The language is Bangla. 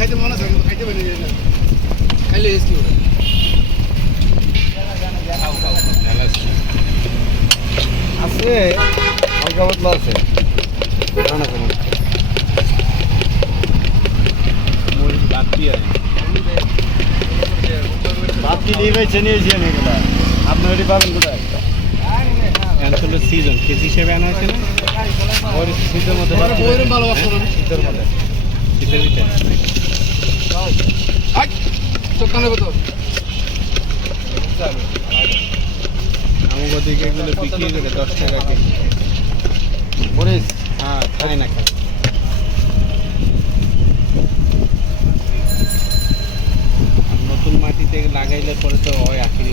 খাইতে মনে আছে খাইতে পারি না খাইলে এসি ওরে আছে হালকা পাতলা আছে রান্না করুন মুড়ি বাতি আছে বাতি নিয়ে গেছে নিয়েছি আমি এগুলা আপনার এটি পাবেন কোথায় আসলে সিজন কেজি হিসেবে আনা হয়েছে না ওর শীতের মধ্যে ভালো শীতের মধ্যে শীতের ভিতরে দোকানে কত আমাদের দিকে এগুলো বিক্রি করে 10 টাকা কেজি মরিচ হ্যাঁ খাই না খাই নতুন মাটিতে লাগাইলে পরে তো হয় আখিরি